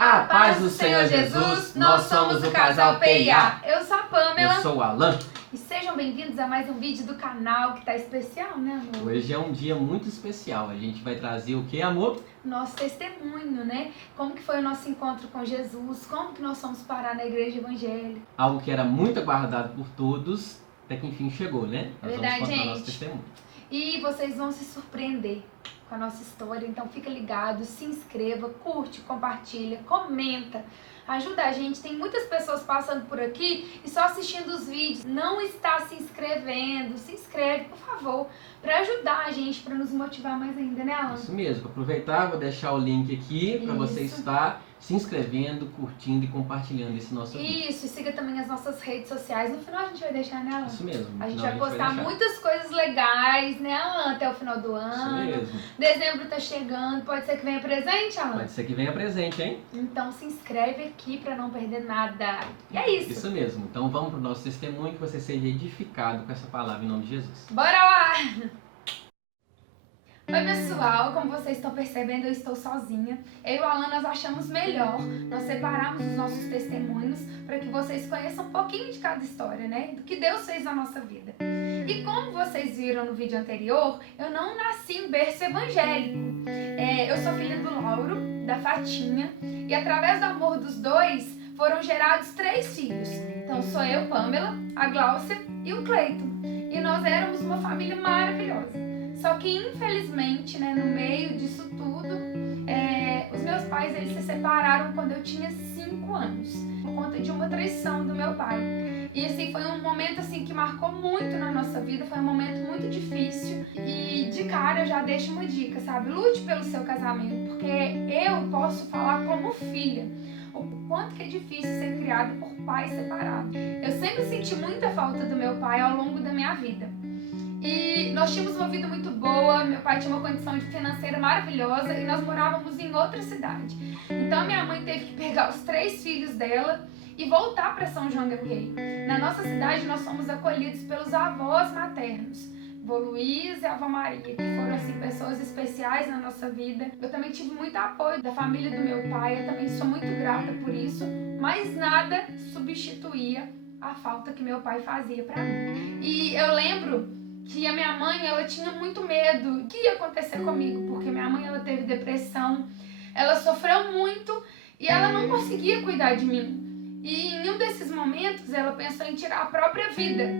A paz do Senhor Jesus, nós somos o casal PIA. Eu sou a Pamela. Eu sou o Alan. E sejam bem-vindos a mais um vídeo do canal que tá especial, né, amor? Hoje é um dia muito especial. A gente vai trazer o que, amor? Nosso testemunho, né? Como que foi o nosso encontro com Jesus, como que nós fomos parar na igreja evangélica. Algo que era muito aguardado por todos, até que enfim chegou, né? Nós Verdade, vamos contar gente. o nosso testemunho. E vocês vão se surpreender com a nossa história, então fica ligado, se inscreva, curte, compartilha, comenta, ajuda a gente. Tem muitas pessoas passando por aqui e só assistindo os vídeos, não está se inscrevendo. Se inscreve, por favor, para ajudar a gente, para nos motivar mais ainda, né, Alan? Isso mesmo, para aproveitar, vou deixar o link aqui para você estar se inscrevendo, curtindo e compartilhando esse nosso vídeo. Isso, e siga também as nossas redes sociais. No final a gente vai deixar, né, Alan? Isso mesmo. A gente vai postar muitas coisas legais, né, Alan? Até o final do ano. Isso mesmo. Dezembro tá chegando, pode ser que venha presente, Alan? Pode ser que venha presente, hein? Então se inscreve aqui para não perder nada. E é isso. Isso mesmo. Então vamos para o nosso testemunho, que você seja edificado com essa palavra em nome de Jesus. Bora lá! Oi pessoal, como vocês estão percebendo, eu estou sozinha. Eu e o Alan, nós achamos melhor nós separarmos os nossos testemunhos para que vocês conheçam um pouquinho de cada história, né? Do que Deus fez na nossa vida. E como vocês viram no vídeo anterior, eu não nasci em berço evangélico. Eu sou filha do Lauro, da Fatinha, e através do amor dos dois foram gerados 3 filhos. Então sou eu, Pamela, a Gláucia e o Cleiton. E nós éramos uma família maravilhosa. Só que, infelizmente, né, no meio disso tudo, os meus pais eles se separaram quando eu tinha 5 anos, por conta de uma traição do meu pai. E assim, foi um momento assim, que marcou muito na nossa vida, foi um momento muito difícil. E de cara eu já deixo uma dica, sabe? Lute pelo seu casamento, porque eu posso falar como filha o quanto que é difícil ser criada por pais separados. Eu sempre senti muita falta do meu pai ao longo da minha vida. E nós tínhamos uma vida muito boa, meu pai tinha uma condição financeira maravilhosa e nós morávamos em outra cidade. Então minha mãe teve que pegar os 3 filhos dela e voltar para São João del Rei. Na nossa cidade nós fomos acolhidos pelos avós maternos, vô Luiz e a avó Maria, que foram assim pessoas especiais na nossa vida. Eu também tive muito apoio da família do meu pai, eu também sou muito grata por isso, mas nada substituía a falta que meu pai fazia para mim. E eu lembro que a minha mãe, ela tinha muito medo do que ia acontecer comigo, porque minha mãe, ela teve depressão, ela sofreu muito e ela não conseguia cuidar de mim. E em um desses momentos, ela pensou em tirar a própria vida.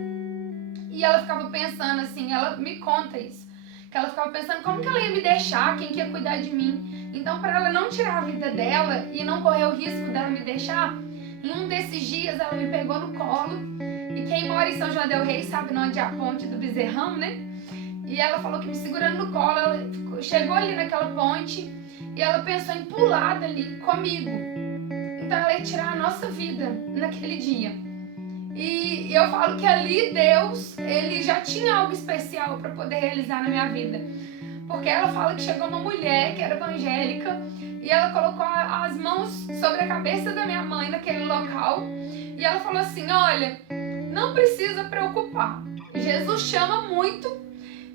E ela ficava pensando assim, ela me conta isso, que ela ficava pensando como que ela ia me deixar, quem que ia cuidar de mim. Então, para ela não tirar a vida dela e não correr o risco dela me deixar, em um desses dias ela me pegou no colo. E quem mora em São João del Rei sabe onde é a ponte do Bezerrão, né? E ela falou que me segurando no colo, ela chegou ali naquela ponte e ela pensou em pular dali comigo. Então ela ia tirar a nossa vida naquele dia. E eu falo que ali Deus, ele já tinha algo especial para poder realizar na minha vida. Porque ela fala que chegou uma mulher que era evangélica e ela colocou as mãos sobre a cabeça da minha mãe naquele local. E ela falou assim, olha, não precisa preocupar. Jesus chama muito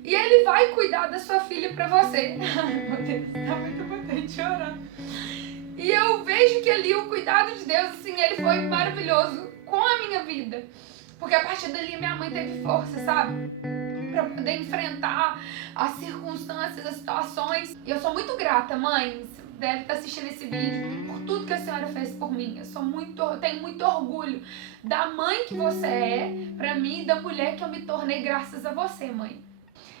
e ele vai cuidar da sua filha para você. Ai, meu Deus, tá muito vontade de chorar. E eu vejo que ali o cuidado de Deus, assim, ele foi maravilhoso com a minha vida. Porque a partir dali minha mãe teve força, sabe? Para poder enfrentar as circunstâncias, as situações. E eu sou muito grata, mãe. Deve estar assistindo esse vídeo por tudo que a senhora fez por mim. Eu tenho muito orgulho da mãe que você é para mim e da mulher que eu me tornei graças a você, mãe.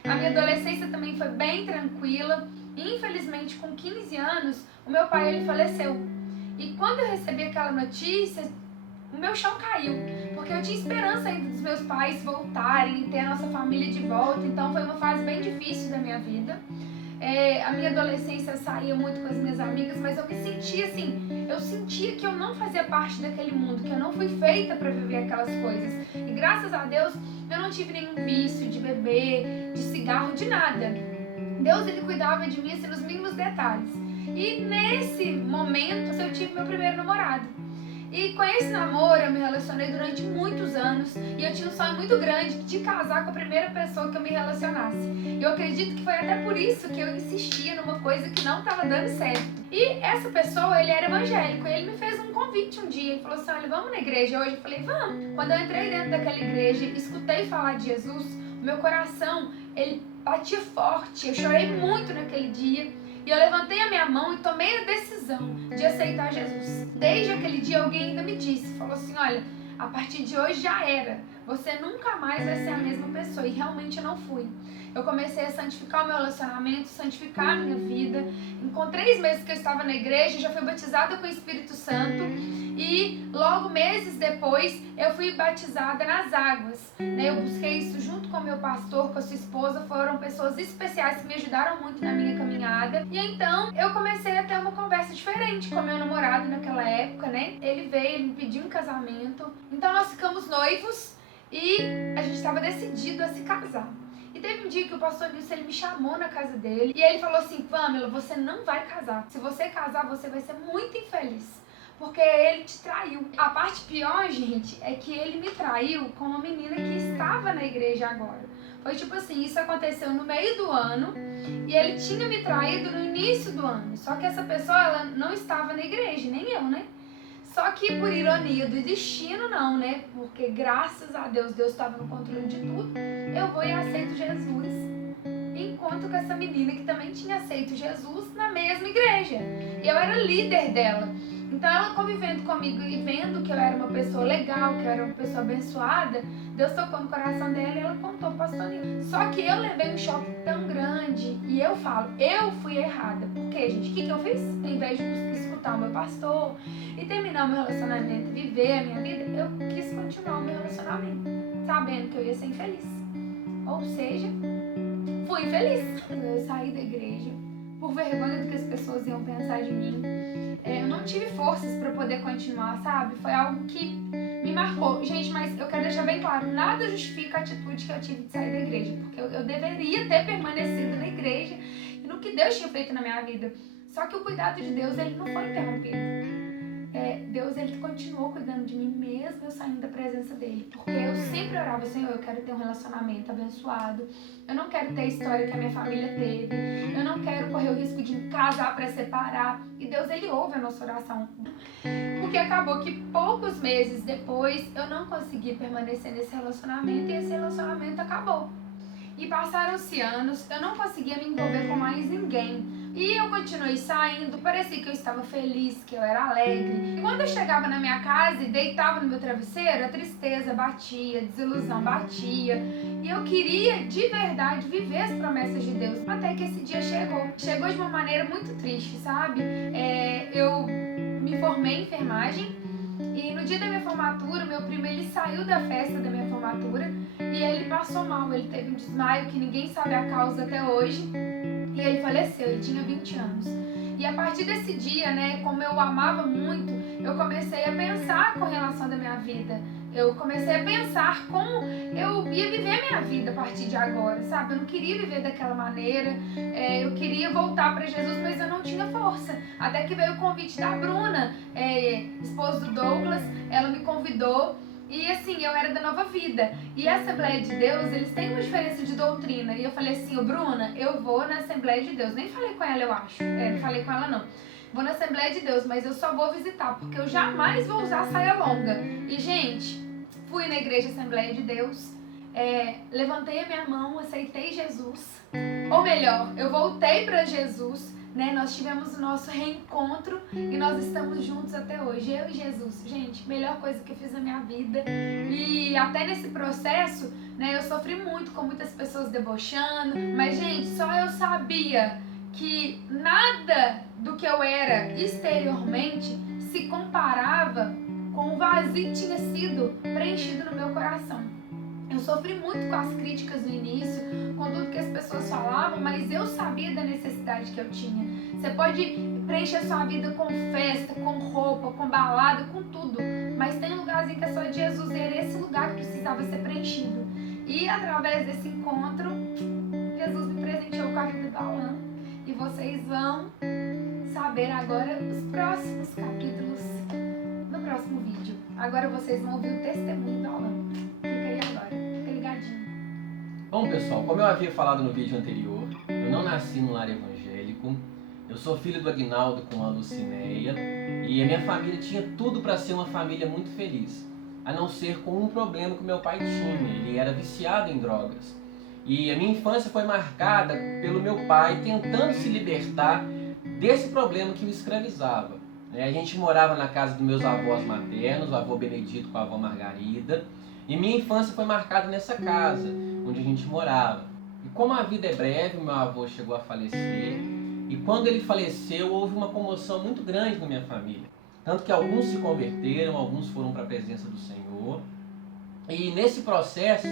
A minha adolescência também foi bem tranquila. Infelizmente, com 15 anos, o meu pai ele faleceu. E quando eu recebi aquela notícia, o meu chão caiu, porque eu tinha esperança ainda dos meus pais voltarem, ter a nossa família de volta. Então foi uma fase bem difícil da minha vida. A minha adolescência eu saía muito com as minhas amigas, mas eu me sentia assim, eu sentia que eu não fazia parte daquele mundo, que eu não fui feita para viver aquelas coisas. E graças a Deus eu não tive nenhum vício de beber, de cigarro, de nada. Deus ele cuidava de mim assim, nos mínimos detalhes. E nesse momento eu tive meu primeiro namorado. E com esse namoro eu me relacionei durante muitos anos e eu tinha um sonho muito grande de casar com a primeira pessoa que eu me relacionasse. E eu acredito que foi até por isso que eu insistia numa coisa que não estava dando certo. E essa pessoa, ele era evangélico e ele me fez um convite um dia. Ele falou assim, olha, vamos na igreja hoje? Eu falei, vamos. Quando eu entrei dentro daquela igreja, escutei falar de Jesus, o meu coração, ele batia forte. Eu chorei muito naquele dia. E eu levantei a minha mão e tomei a decisão de aceitar Jesus. Desde aquele dia alguém ainda me disse, falou assim, olha, a partir de hoje já era. Você nunca mais vai ser a mesma pessoa. E realmente eu não fui. Eu comecei a santificar o meu relacionamento, santificar a minha vida. Com 3 meses que eu estava na igreja, eu já fui batizada com o Espírito Santo. E logo meses depois, eu fui batizada nas águas. Eu busquei isso junto com o meu pastor, com a sua esposa. Foram pessoas especiais que me ajudaram muito na minha caminhada. E então, eu comecei a ter uma conversa diferente com meu namorado naquela época, né? Ele veio, ele me pediu um casamento. Então, nós ficamos noivos e a gente estava decidido a se casar. E teve um dia que o pastor Nilson, ele me chamou na casa dele e ele falou assim, Pamela, você não vai casar. Se você casar, você vai ser muito infeliz. Porque ele te traiu. A parte pior, gente, é que ele me traiu com uma menina que estava na igreja agora. Foi tipo assim, isso aconteceu no meio do ano e ele tinha me traído no início do ano. Só que essa pessoa, ela não estava na igreja, nem eu, né? Só que por ironia do destino, não, né? Porque graças a Deus, Deus estava no controle de tudo. Eu vou e aceito Jesus. Encontro com essa menina que também tinha aceito Jesus na mesma igreja. E eu era líder dela. Então ela convivendo comigo e vendo que eu era uma pessoa legal, que eu era uma pessoa abençoada, Deus tocou no coração dela e ela contou pro pastor Nilson. Só que eu levei um choque tão grande e eu falo, eu fui errada. Por quê, gente? O que eu fiz? Em vez de escutar o meu pastor e terminar o meu relacionamento, viver a minha vida, eu quis continuar o meu relacionamento, sabendo que eu ia ser infeliz. Ou seja, fui infeliz. Eu saí da igreja por vergonha do que as pessoas iam pensar de mim. Eu não tive forças para poder continuar, sabe? Foi algo que me marcou. Gente, mas eu quero deixar bem claro, nada justifica a atitude que eu tive de sair da igreja, porque eu deveria ter permanecido na igreja e no que Deus tinha feito na minha vida. Só que o cuidado de Deus, ele não foi interrompido. Deus, ele continuou cuidando de mim mesmo eu saindo da presença dele. Porque eu sempre orava, Senhor, eu quero ter um relacionamento abençoado. Eu não quero ter a história que a minha família teve. Eu não quero correr o risco de casar para separar. E Deus, ele ouve a nossa oração. Porque acabou que poucos meses depois eu não consegui permanecer nesse relacionamento e esse relacionamento acabou. E passaram-se anos, eu não conseguia me envolver com mais ninguém. E eu continuei saindo, parecia que eu estava feliz, que eu era alegre. E quando eu chegava na minha casa e deitava no meu travesseiro, a tristeza batia, a desilusão batia. E eu queria, de verdade, viver as promessas de Deus. Até que esse dia chegou. Chegou de uma maneira muito triste, sabe? Eu me formei em enfermagem. E no dia da minha formatura, meu primo, ele saiu da festa da minha formatura e ele passou mal. Ele teve um desmaio que ninguém sabe a causa até hoje. E ele faleceu, ele tinha 20 anos. E a partir desse dia, né, como eu amava muito, eu comecei a pensar com relação da minha vida. Eu comecei a pensar como eu ia viver a minha vida a partir de agora, sabe? Eu não queria viver daquela maneira, eu queria voltar para Jesus, mas eu não tinha força. Até que veio o convite da Bruna, esposa do Douglas, ela me convidou. E assim, eu era da Nova Vida. E a Assembleia de Deus, eles têm uma diferença de doutrina. E eu falei assim, Bruna, eu vou na Assembleia de Deus. Nem falei com ela, eu acho. Não falei com ela, não. Vou na Assembleia de Deus, mas eu só vou visitar, porque eu jamais vou usar saia longa. E, gente, fui na Igreja Assembleia de Deus. Levantei a minha mão, aceitei Jesus. Ou melhor, eu voltei para Jesus. Nós tivemos o nosso reencontro e nós estamos juntos até hoje, eu e Jesus. Gente, melhor coisa que eu fiz na minha vida. E até nesse processo, eu sofri muito com muitas pessoas debochando. Mas, gente, só eu sabia que nada do que eu era exteriormente se comparava com o vazio que tinha sido preenchido no meu coração. Eu sofri muito com as críticas no início, com tudo que as pessoas falavam, mas eu sabia da necessidade que eu tinha. Você pode preencher sua vida com festa, com roupa, com balada, com tudo, mas tem um lugarzinho que é só de Jesus e era esse lugar que precisava ser preenchido. E através desse encontro, Jesus me presenteou com a vida do Alan. E vocês vão saber agora os próximos capítulos no próximo vídeo. Agora vocês vão ouvir o testemunho da Alana. Fica aí agora, fica ligadinho. Bom, pessoal, como eu havia falado no vídeo anterior, eu não nasci num lar evangélico. Eu sou filho do Aguinaldo com a Lucinéia e a minha família tinha tudo para ser uma família muito feliz, a não ser com um problema que meu pai tinha. Ele era viciado em drogas. E a minha infância foi marcada pelo meu pai tentando se libertar desse problema que o escravizava. A gente morava na casa dos meus avós maternos, o avô Benedito com a avó Margarida, e minha infância foi marcada nessa casa onde a gente morava. E como a vida é breve, meu avô chegou a falecer, e quando ele faleceu houve uma comoção muito grande na minha família. Tanto que alguns se converteram, alguns foram para a presença do Senhor. E nesse processo,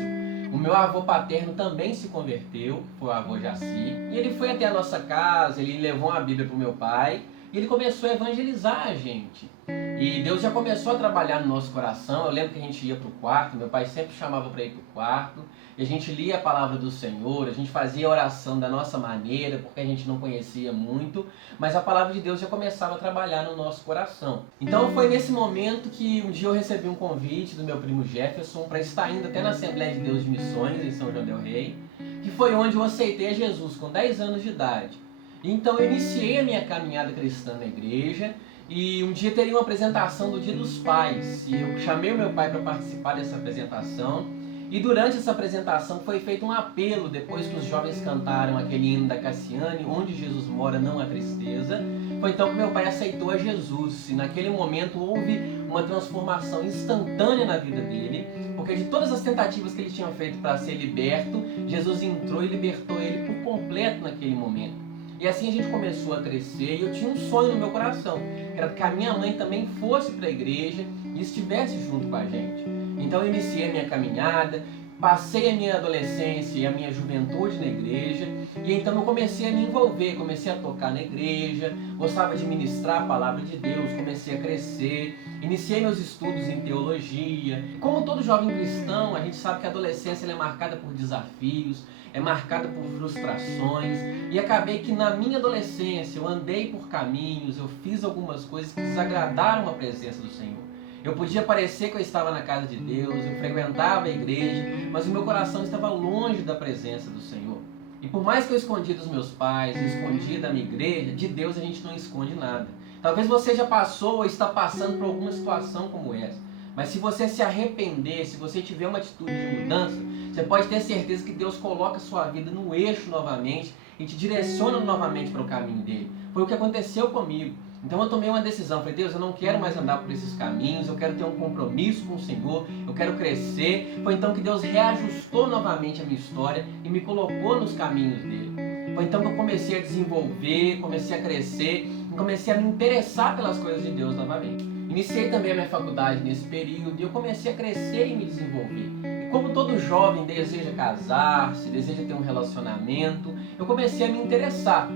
o meu avô paterno também se converteu, foi o avô Jaci. E ele foi até a nossa casa, ele levou uma Bíblia para o meu pai, e ele começou a evangelizar a gente. E Deus já começou a trabalhar no nosso coração. Eu lembro que a gente ia para o quarto, meu pai sempre chamava para ir para o quarto, e a gente lia a palavra do Senhor, a gente fazia a oração da nossa maneira, porque a gente não conhecia muito, mas a palavra de Deus já começava a trabalhar no nosso coração. Então foi nesse momento que um dia eu recebi um convite do meu primo Jefferson para estar indo até na Assembleia de Deus de Missões, em São João del Rei, que foi onde eu aceitei a Jesus com 10 anos de idade. Então eu iniciei a minha caminhada cristã na igreja, e um dia teria uma apresentação do Dia dos Pais, e eu chamei o meu pai para participar dessa apresentação. E durante essa apresentação foi feito um apelo, depois que os jovens cantaram aquele hino da Cassiane, Onde Jesus Mora Não Há Tristeza. Foi então que meu pai aceitou a Jesus, e naquele momento houve uma transformação instantânea na vida dele, porque de todas as tentativas que ele tinha feito para ser liberto, Jesus entrou e libertou ele por completo naquele momento. E assim a gente começou a crescer, e eu tinha um sonho no meu coração, que era que a minha mãe também fosse para a igreja e estivesse junto com a gente. Então eu iniciei a minha caminhada, passei a minha adolescência e a minha juventude na igreja, e então eu comecei a me envolver, comecei a tocar na igreja, gostava de ministrar a palavra de Deus, comecei a crescer, iniciei meus estudos em teologia. Como todo jovem cristão, a gente sabe que a adolescência é marcada por desafios, é marcada por frustrações, e acabei que na minha adolescência eu andei por caminhos, eu fiz algumas coisas que desagradaram a presença do Senhor. Eu podia parecer que eu estava na casa de Deus, eu frequentava a igreja, mas o meu coração estava longe da presença do Senhor. E por mais que eu escondia dos meus pais, eu escondia da minha igreja, de Deus a gente não esconde nada. Talvez você já passou ou está passando por alguma situação como essa, mas se você se arrepender, se você tiver uma atitude de mudança, você pode ter certeza que Deus coloca a sua vida no eixo novamente e te direciona novamente para o caminho dele. Foi o que aconteceu comigo. Então eu tomei uma decisão, falei, Deus, eu não quero mais andar por esses caminhos, eu quero ter um compromisso com o Senhor, eu quero crescer. Foi então que Deus reajustou novamente a minha história e me colocou nos caminhos dele. Foi então que eu comecei a desenvolver, comecei a crescer, e comecei a me interessar pelas coisas de Deus novamente. Iniciei também a minha faculdade nesse período e eu comecei a crescer e me desenvolver. E como todo jovem deseja casar-se, deseja ter um relacionamento, eu comecei a me interessar.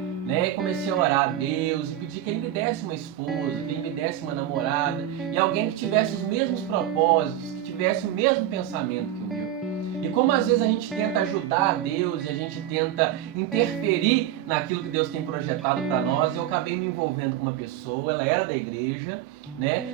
Comecei a orar a Deus e pedir que Ele me desse uma esposa, que Ele me desse uma namorada e alguém que tivesse os mesmos propósitos, que tivesse o mesmo pensamento que o meu. E como às vezes a gente tenta ajudar a Deus e a gente tenta interferir naquilo que Deus tem projetado para nós, eu acabei me envolvendo com uma pessoa, ela era da igreja,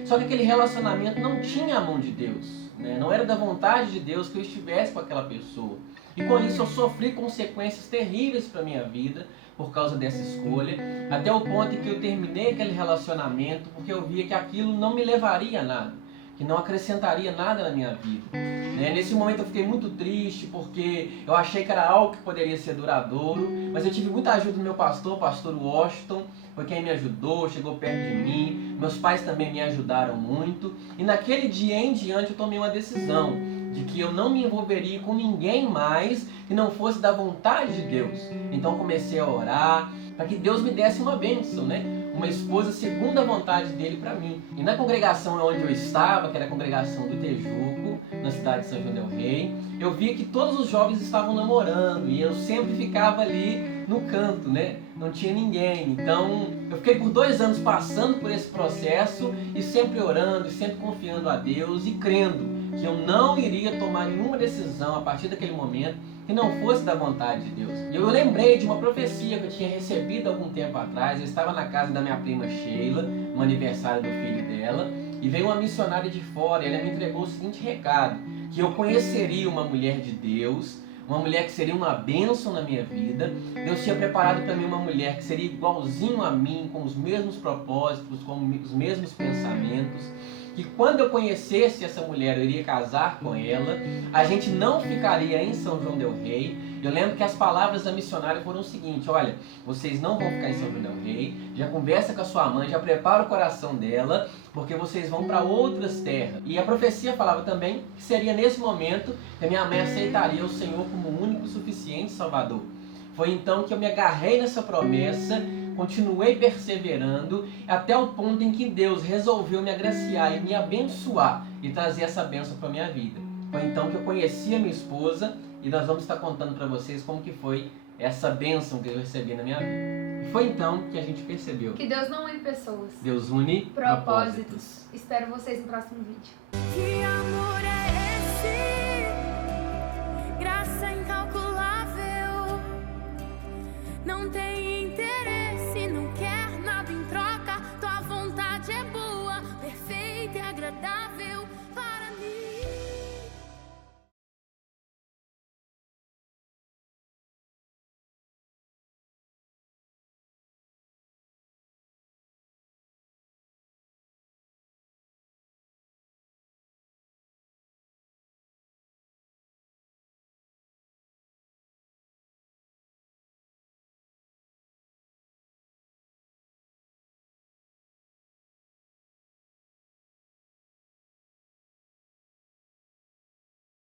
só que aquele relacionamento não tinha a mão de Deus, não era da vontade de Deus que eu estivesse com aquela pessoa. E com isso eu sofri consequências terríveis para a minha vida, por causa dessa escolha, até o ponto em que eu terminei aquele relacionamento, porque eu via que aquilo não me levaria a nada, que não acrescentaria nada na minha vida. Nesse momento eu fiquei muito triste, porque eu achei que era algo que poderia ser duradouro, mas eu tive muita ajuda do meu pastor, o pastor Washington, foi quem me ajudou, chegou perto de mim, meus pais também me ajudaram muito, e naquele dia em diante eu tomei uma decisão, de que eu não me envolveria com ninguém mais que não fosse da vontade de Deus. Então comecei a orar para que Deus me desse uma bênção, uma esposa segundo a vontade dele para mim. E na congregação onde eu estava, que era a congregação do Tejuco, na cidade de São João del Rei, eu via que todos os jovens estavam namorando e eu sempre ficava ali no canto, não tinha ninguém. Então eu fiquei por 2 anos passando por esse processo e sempre orando, e sempre confiando a Deus e crendo que eu não iria tomar nenhuma decisão a partir daquele momento que não fosse da vontade de Deus. E eu lembrei de uma profecia que eu tinha recebido algum tempo atrás. Eu estava na casa da minha prima Sheila, no aniversário do filho dela, e veio uma missionária de fora e ela me entregou o seguinte recado, que eu conheceria uma mulher de Deus, uma mulher que seria uma bênção na minha vida. Deus tinha preparado para mim uma mulher que seria igualzinho a mim, com os mesmos propósitos, com os mesmos pensamentos. Que quando eu conhecesse essa mulher, eu iria casar com ela. A gente não ficaria em São João del Rei. Eu lembro que as palavras da missionária foram o seguinte: olha, vocês não vão ficar em São João del Rei. Já conversa com a sua mãe, já prepara o coração dela, porque vocês vão para outras terras. E a profecia falava também que seria nesse momento que a minha mãe aceitaria o Senhor como o único e suficiente Salvador. Foi então que eu me agarrei nessa promessa, continuei perseverando, até o ponto em que Deus resolveu me agraciar e me abençoar e trazer essa bênção para a minha vida. Foi então que eu conheci a minha esposa e nós vamos estar contando para vocês como que foi essa bênção que eu recebi na minha vida. E foi então que a gente percebeu que Deus não une pessoas, Deus une propósitos. Espero vocês no próximo vídeo. Que amor é esse? Graça incalculável. Não tem interesse, não quer nada em troca. Tua vontade é boa, perfeita e agradável.